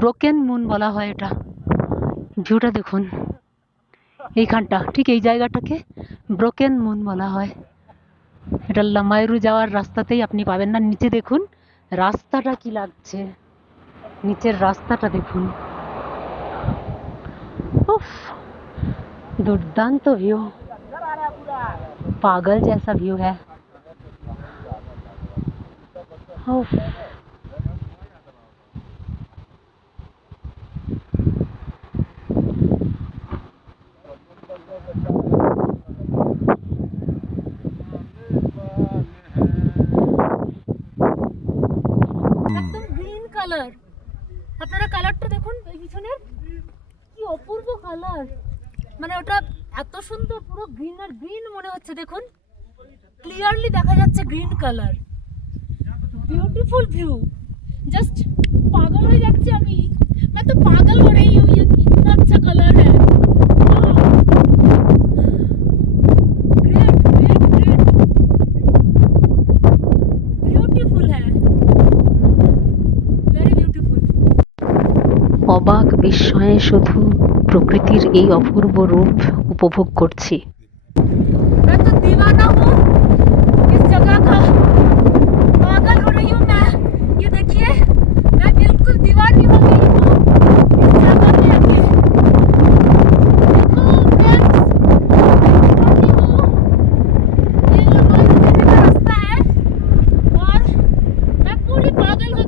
Broken moon বলা হয় এটা। ভিউটা দেখুন, এইখানটা ঠিক এই জায়গাটাকে ব্রোকেন মুন বলা হয়। এটা লামাইরু যাওয়ার রাস্তাতেই আপনি পাবেন। না নিচে দেখুন রাস্তাটা কি লাগছে, নিচের রাস্তাটা দেখুন, উফ दुर्दांत व्यू, पागल जैसा व्यू है। उफ, একদম গ্রিন কালার। আপনারা কালারটা দেখুন এই পিছনের, কি অপূর্ব কালার। মানে ওটা এত সুন্দর, পুরো গ্রিন আর গ্রিন মনে হচ্ছে। দেখুন ক্লিয়ারলি দেখা যাচ্ছে green colour. Beautiful view, just पागल हो जाती अभी। मैं तो पागल हो रही हूँ, ये कितना अच्छा कलर है। ग्रेट ग्रेट ग्रेट, ब्यूटीफुल है, वेरी ब्यूटीफुल। অবাক বিস্ময়ে শুধু প্রকৃতির এই অপূর্ব রূপ উপভোগ করছি। मैं तो दीवाना हूँ इस जगह का, पागल हो रही हूँ मैं। ये देखिए मैं बिल्कुल दीवानी हो गई हूँ इस जगह पे आके। देखो फ्रेंड्स, दीवानी हूँ। ये लमाई जाने का रास्ता है और मैं पूरी पागल हो